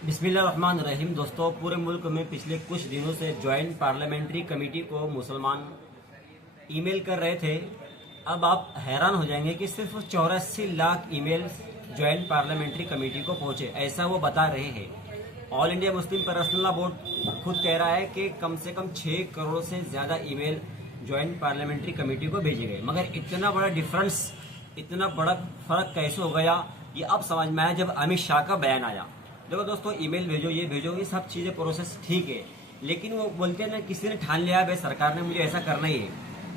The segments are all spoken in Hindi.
बिस्मिल्लाहिर्रहमानिर्रहीम। दोस्तों, पूरे मुल्क में पिछले कुछ दिनों से ज्वाइंट पार्लियामेंट्री कमेटी को मुसलमान ईमेल कर रहे थे। अब आप हैरान हो जाएंगे कि सिर्फ 84 lakh email joint parliamentary committee को पहुंचे, ऐसा वो बता रहे हैं। All India Muslim personal law board खुद कह रहा है कि कम से कम 6 करोड़ से ज्यादा ईमेल ज्वाइंट पार्लियामेंट्री कमेटी को भेजे गए। मगर इतना बड़ा डिफरेंस, इतना बड़ा फर्क कैसे हो गया, ये अब समझ में आया जब अमित शाह का बयान आया। देखो दोस्तों, ईमेल भेजो, ये भेजो, ये सब चीजें प्रोसेस ठीक है, लेकिन वो बोलते हैं ना, किसी ने ठान लिया भाई सरकार ने मुझे ऐसा करना ही है,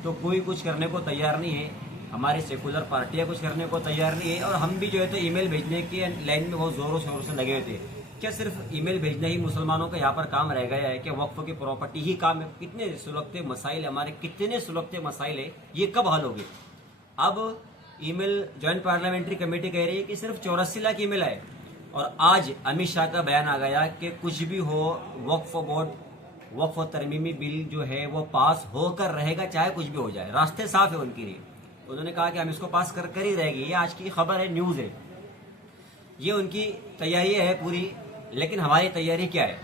तो कोई कुछ करने को तैयार नहीं है। हमारी सेकुलर पार्टियां कुछ करने को तैयार नहीं है, और हम भी जो है तो ईमेल भेजने की लाइन में बहुत जोरों शोरों से लगे हुए थे। क्या सिर्फ ईमेल भेजना ही मुसलमानों का यहाँ पर काम रह गया है? क्या वक्फ की प्रॉपर्टी ही काम है? कितने सुलगते मसाइल, हमारे कितने सुलगते मसाइल है, ये कब हल होगी? अब ईमेल ज्वाइंट पार्लियामेंट्री कमेटी कह रही है कि सिर्फ 84 लाख ईमेल आए, और आज अमित शाह का बयान आ गया कि कुछ भी हो, वक्फ बोर्ड, वक्फ तरमीमी बिल जो है वो पास होकर रहेगा, चाहे कुछ भी हो जाए। रास्ते साफ है उनके लिए। उन्होंने कहा कि हम इसको पास कर ही रहेंगे। ये आज की खबर है, न्यूज है, ये उनकी तैयारी है पूरी। लेकिन हमारी तैयारी क्या है?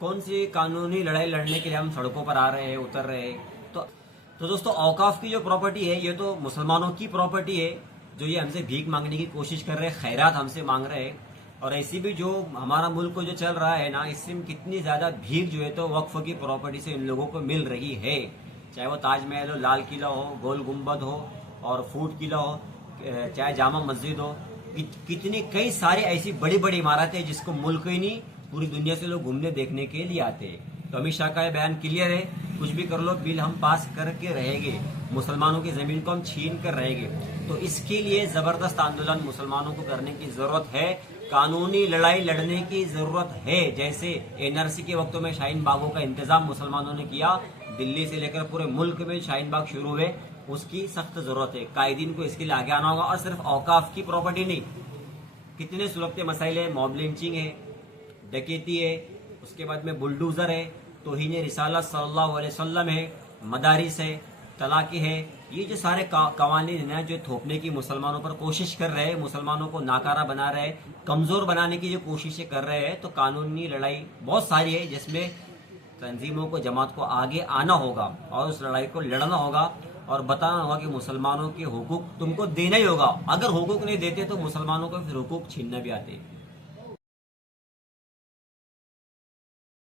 कौन सी कानूनी लड़ाई लड़ने के लिए हम सड़कों पर आ रहे हैं, उतर रहे हैं? तो दोस्तों, औकाफ की जो प्रॉपर्टी है, ये तो मुसलमानों की प्रॉपर्टी है, जो ये हमसे भीख मांगने की कोशिश कर रहे हैं, खैरात हमसे मांग रहे हैं। और ऐसी भी जो हमारा मुल्क को जो चल रहा है ना, इसमें कितनी ज्यादा भीख जो है तो वक्फ की प्रॉपर्टी से इन लोगों को मिल रही है। चाहे वो ताजमहल हो, लाल किला हो, गोल गुम्बद हो और फूट किला हो, चाहे जामा मस्जिद हो, कितनी कई सारी ऐसी बड़ी बड़ी इमारतें हैं जिसको मुल्क ही नहीं, पूरी दुनिया से लोग घूमने देखने के लिए आते हैं। तो अमित शाह का यह बयान क्लियर है, कुछ भी कर लो, बिल हम पास करके रहेंगे, मुसलमानों की जमीन को हम छीन कर रहेंगे। तो इसके लिए जबरदस्त आंदोलन मुसलमानों को करने की जरूरत है, कानूनी लड़ाई लड़ने की जरूरत है। जैसे एनआरसी के वक्तों में शाहीन बागों का इंतजाम मुसलमानों ने किया, दिल्ली से लेकर पूरे मुल्क में शाहीन बाग शुरू हुए, उसकी सख्त जरूरत है। कायदीन को इसके लिए आगे आना होगा। और सिर्फ औकाफ की प्रॉपर्टी नहीं, कितने सुलगते मसाइल है, मॉब लिंचिंग है, डकैती है, उसके बाद में बुलडोजर है, तौहीन रिसालत सल्लल्लाहु अलैहि वसल्लम है, मदारिस है, तलाकी है, ये जो सारे कवानीन है जो थोपने की मुसलमानों पर कोशिश कर रहे हैं, मुसलमानों को नाकारा बना रहे हैं, कमजोर बनाने की जो कोशिशें कर रहे हैं। तो कानूनी लड़ाई बहुत सारी है, जिसमें तंजीमों को, जमात को आगे आना होगा और उस लड़ाई को लड़ना होगा और बताना होगा कि मुसलमानों के हुकूक तुमको देना ही होगा। अगर हुकूक नहीं देते तो मुसलमानों को फिर हुकूक छीनना भी आते हैं।